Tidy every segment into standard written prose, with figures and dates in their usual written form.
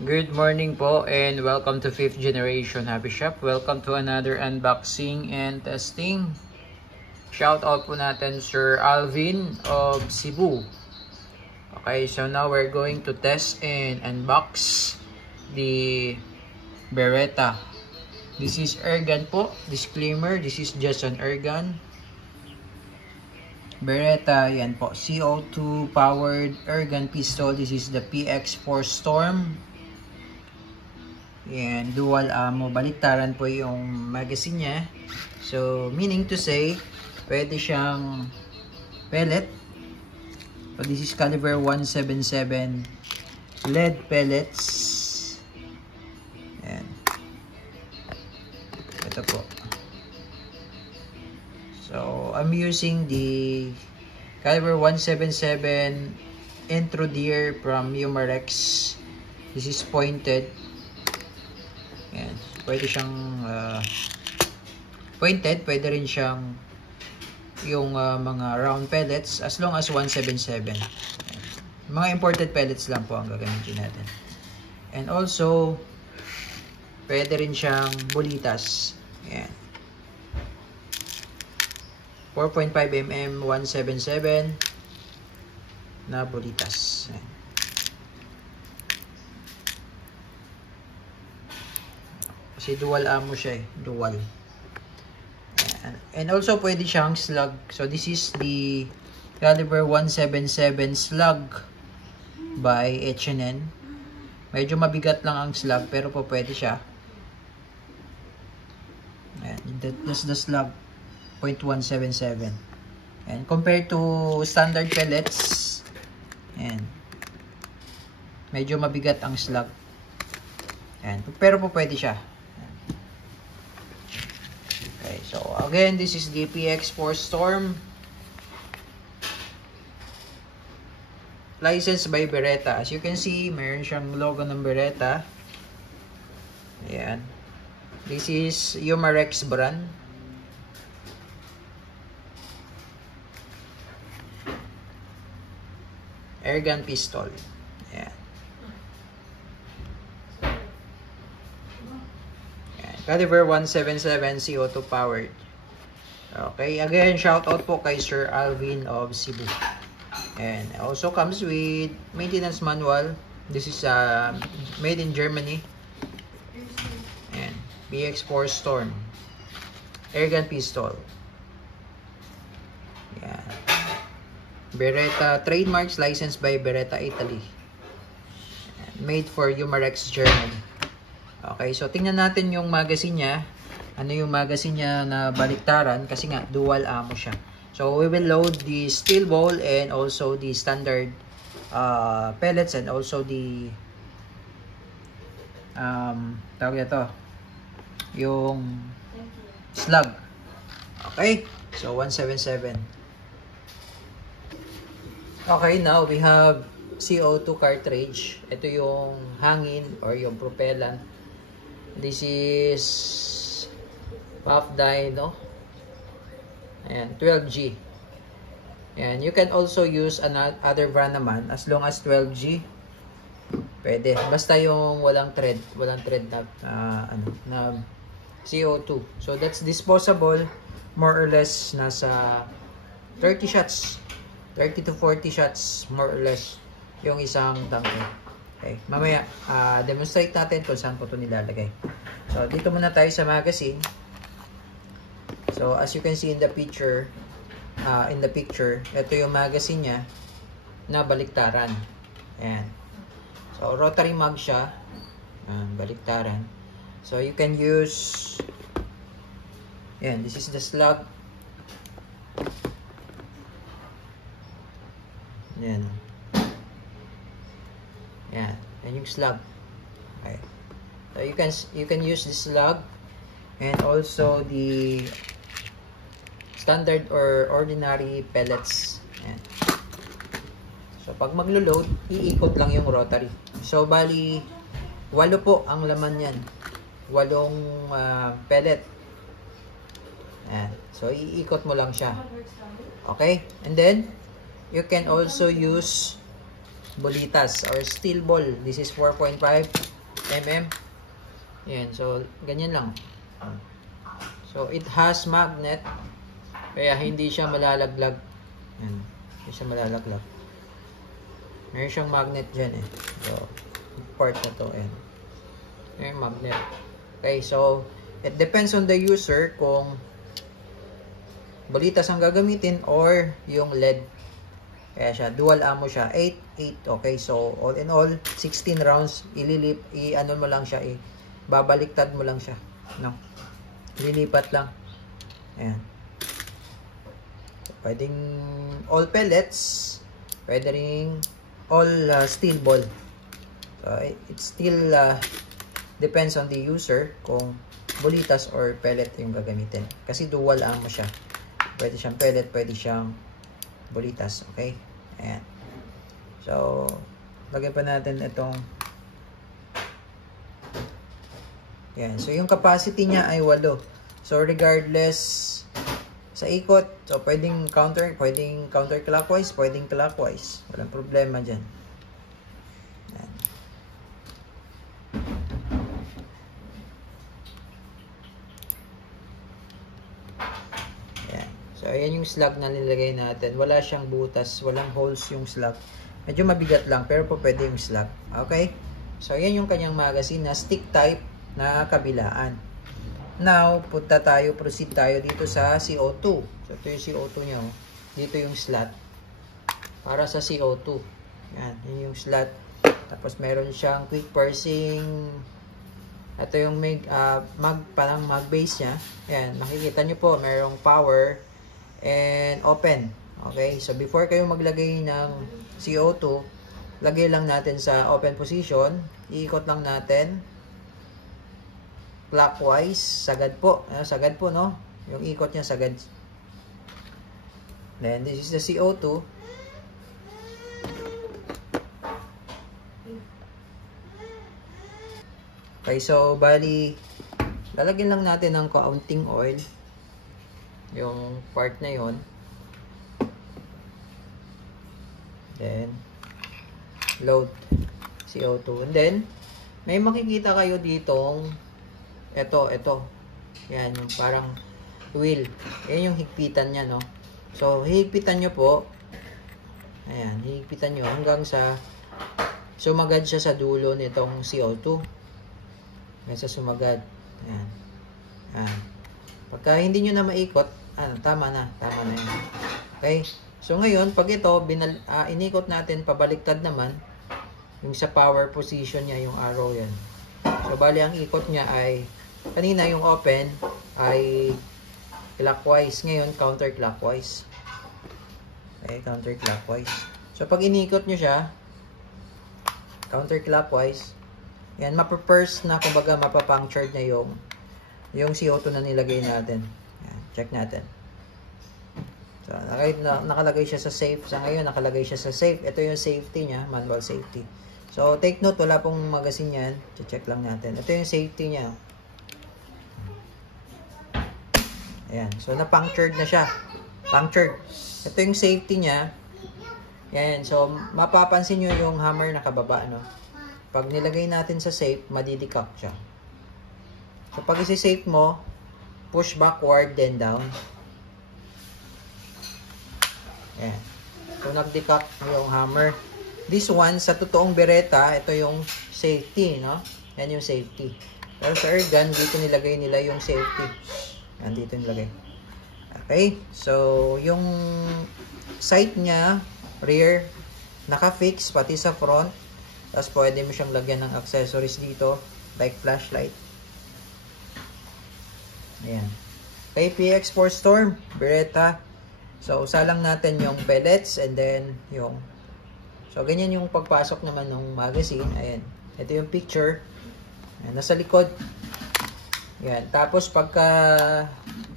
Good morning po and welcome to 5th Generation Happy Shop. Welcome to another unboxing and testing. Shout out po natin Sir Alvin of Cebu. Okay, so now we're going to test and unbox the Beretta. This is airgun po. Disclaimer, this is just an airgun. Beretta, yan po. CO2 powered airgun pistol. This is the PX4 Storm. Yan, dual ammo. Baliktaran po yung magazine niya. So, meaning to say, pwede siyang pellet. So, this is caliber 177 lead pellets. Yan. Ito po. So, I'm using the caliber 177 Intro Deer from Umarex. This is pointed. Yan. Pwede siyang pointed, pwede rin siyang yung mga round pellets as long as 177. Yan. Mga imported pellets lang po ang gagamitin natin. And also pwede rin siyang bulitas. Yan. 4.5mm 177 na bulitas. Yan. Kasi dual ammo siya eh. Dual. And also pwede siyang slug. So this is the caliber 177 slug by H&N. Medyo mabigat lang ang slug pero po pwede siya. Ayan. That's the slug. .177. And compared to standard pellets, ayan, medyo mabigat ang slug. Ayan. Pero po pwede siya. Okay, so again, this is the PX4 Storm. Licensed by Beretta. As you can see, mayroon siyang logo ng Beretta. Ayan. This is Umarex brand. Airgun pistol. Ayan. Caliber 177 CO2 powered. Okay, again, shout out po kay Sir Alvin of Cebu. And also comes with maintenance manual. This is made in Germany. And PX4 Storm airgun pistol. Yeah. Beretta trademarks licensed by Beretta Italy. And made for Umarex Germany. Okay, so tingnan natin yung magazine niya. Ano yung magazine niya na baliktaran kasi nga dual ammo siya. So we will load the steel ball and also the standard pellets and also the tawag ito yung slug. Okay, so 177. Okay, now we have CO2 cartridge. Ito yung hangin or yung propellant. This is Puff Dino. Ayan, 12G. Ayan, you can also use another brand naman as long as 12G. Pwede. Basta yung walang thread na CO2. So that's disposable. More or less nasa 30 shots. 30 to 40 shots more or less yung isang tanke. Okay, mamaya demonstrate natin kung saan po ito nilalagay. So dito muna tayo sa magazine. So as you can see in the picture, ito yung magazine niya na baliktaran. Ayan. So rotary mag siya. Baliktaran. So you can use, ayan, this is the slug. Ayan. Yan. Yan yung slug. Okay. So you can use the slug and also the standard or ordinary pellets. Yan. So pag maglo-load, iikot lang yung rotary. So bali 8 po ang laman yan. 8 pellet. Yan. So iikot mo lang siya. Okay? And then you can also use bolitas or steel ball. This is 4.5 mm. Yan. So, ganyan lang. So, it has magnet. Kaya hindi siya malalaglag. Yan. Hindi siya malalaglag. Meron siyang magnet dyan eh. So, part na to. Yan. Yan yung magnet. Okay, so, it depends on the user kung bolitas ang gagamitin or yung LED. Kaya siya, dual ammo siya. 8. Okay, so all in all, 16 rounds. I-ano mo lang siya, babaliktad mo lang siya. No? Ililipat lang. Ayan. So, pwedeng all pellets. Pwede ring all steel ball. So, it still depends on the user kung bolitas or pellet yung gagamitin. Kasi dual ammo siya. Pwede siyang pellet, pwede siyang bolitas. Okay? Ayan. So, lagyan pa natin itong ayan. So, yung capacity niya ay 8. So, regardless sa ikot, so pwedeng counterclockwise, pwedeng clockwise. Walang problema dyan. Ayan. So, ayan yung slug na nilagay natin. Wala siyang butas, walang holes yung slug. Medyo mabigat lang, pero po pwede yung slug. Okay? So, ayan yung kanyang magazine na stick type na kabilaan. Now, proceed tayo dito sa CO2. So, ito yung CO2 niya. Oh. Dito yung slot para sa CO2. Yan, yun yung slot. Tapos, meron siyang quick pursing. Ito yung parang mag base niya. Yan, makikita nyo po, merong power and open. Okay, so before kayo maglagay ng CO2, lagay lang natin sa open position. Iikot lang natin clockwise, sagad po. Sagad po, no? Yung ikot niya sagad. Then this is the CO2. Okay, so bali lalagyan lang natin ng kaunting oil yung part na yon. Then load CO2, and then may makikita kayo ditong ito yan, yung parang wheel. Yan yung higpitan niya, no? So hihigpitan nyo po, ayan, hihigpitan nyo hanggang sa sumagad siya sa dulo nitong CO2. Yan, sa sumagad. Ayan. Ayan. Pagka hindi nyo na maikot, tama na yan. Okay? So ngayon, pag ito, inikot natin, pabaliktad naman, yung sa power position niya, yung arrow yan. So, bali, ang ikot niya ay, kanina yung open, ay clockwise. Ngayon, counterclockwise. Okay, counterclockwise. So, pag inikot nyo siya, counterclockwise, yan, mapapurse na, kumbaga, mapapunctured na yung CO2 na nilagay natin. Yan, check natin. So, nakalagay siya sa safe. Sa ngayon, nakalagay siya sa safe. Ito yung safety niya, manual safety. So, take note, wala pong magazine yan. Check lang natin. Ito yung safety niya. Ayan. So, na-punctured na siya. Punctured. Ito yung safety niya. Ayan. So, mapapansin nyo yung hammer nakababa, no? Pag nilagay natin sa safe, madidikak siya. So, pag isi-safe mo, push backward, then down. Ayan. So, nagdikak yung hammer. This one, sa totoong Beretta, ito yung safety, no? Yan yung safety. Pero sa air gun, dito nilagay nila yung safety. Yan, dito nilagay. Okay? So, yung sight niya, rear, naka-fix, pati sa front. Tapos, pwede mo siyang lagyan ng accessories dito, like flashlight. Ayan. Okay, PX4 Storm, Beretta. So, usa lang natin yung pellets and then yung... So, ganyan yung pagpasok naman ng magazine. Ayan. Ito yung picture. Ayan, nasa likod. Ayan. Tapos, pagka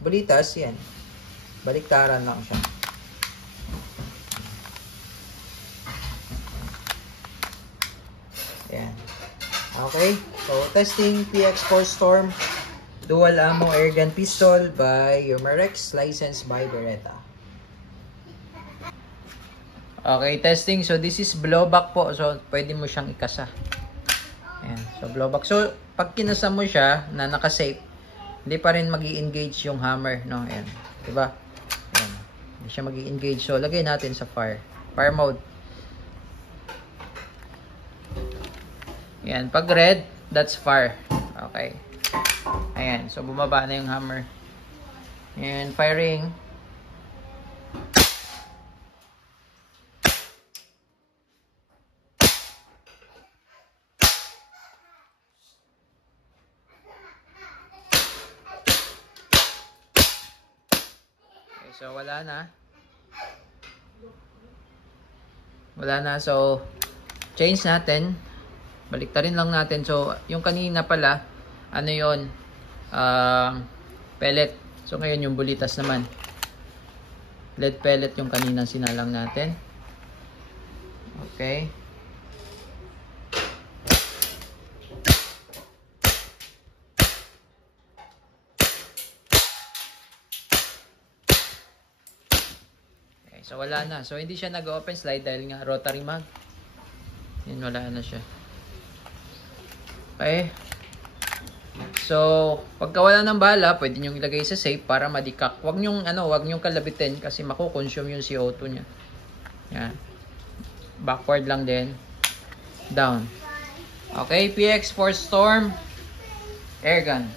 bolitas, yan. Baliktaran lang siya. Ayan. Okay. So, testing PX4 Storm. Dual ammo airgun pistol by Umarex. Licensed by Beretta. Okay, testing. So, this is blowback po. So, pwede mo siyang ikasa. Ayan. So, blowback. So, pag kinasa mo siya na naka-safe, hindi pa rin mag-i-engage yung hammer, no? Ayan. Diba? Ayan. Hindi siya mag-i-engage. So, lagay natin sa fire. Fire mode. Ayan. Pag red, that's fire. Okay. Ayan. So, bumaba na yung hammer. And firing. Okay, so, wala na. Wala na. So, change natin. Baliktarin lang natin. So, yung kanina pala, ano yun? Pellet. So, ngayon yung bulitas naman. Lead pellet yung kanina sinalang natin. Okay. Okay, so wala na. So, hindi siya nag-open slide dahil nga rotary mag. Yan, wala na siya. Okay. So, pagka wala ng bala, pwede nyo ilagay sa safe para madikak. Huwag nyong kalabitin kasi mako-consume yung CO2 niya. Yan. Backward lang din. Down. Okay, PX4 Storm Airgun.